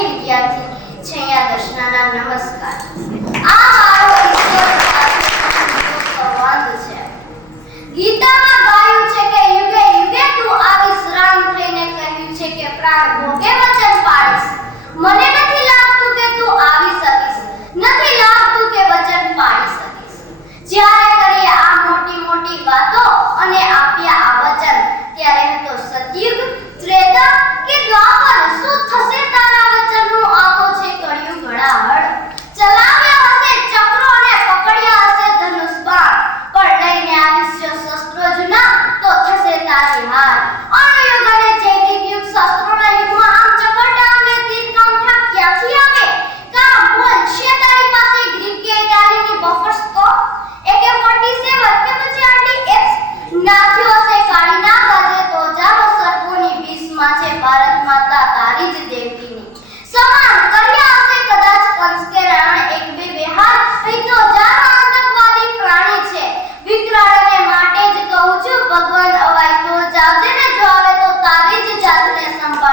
કોલેજની વિદ્યાર્થી છૈયા દર્શનાના નમસ્કાર. આ મારો સંવાદ છે. ગીતામાં ગાયું છે કે યુગે યુગે તું આવીશ, રામ થઈને કહ્યું છે કે પ્રાણ ભોગે વચન પાડીશ. મને નથી લાગતું કે તું આવી શકીશ, નથી લાગતું કે વચન પાડી શકીશ. જ્યારે કરીએ આ મોટી મોટી વાતો અને આપ્યા આ વચન, ત્યારે હતો સતયુગ, ત્રેતા કે દ્વાપર, શું થશે તારા વચનનું? આ તો છે કળિયુગ ઘડાહળ. ચલાવ્યા હશે ચક્રો અને પકડ્યા હશે ધનુષ બાણ, પણ લઈને આવીશ જો શસ્ત્રો જૂના, તો થશે તારી હાર. અણયુગ અને જૈવિક યુગ, શસ્ત્રોના યુગમાં આમ ચપટા અને તીર કાંઠા ક્યાંથી આવે? કામ બોલ, છે તારી પાસે ગ્રીપ કે ઇટાલીની બફર સ્કોપ, AK-47 કે પછી RDX? નાથ્યો હશે કાળી ના ગાજે તો જાણો સર્પોની ભીષમાં છે ભારત માતા તારી જ દેવકીની. સમાન કર્યા હશે કદાચ કંસ કે રાણ, એક બે બેહાર અહીં તો જાણો આતંકવાદી પ્રાણી છે. વિકરાળ અને માટે જ કહું છું, ભગવાન અવાય તો જાવજે ને, જો આવે તો તારી જ જાતને સંભાળ.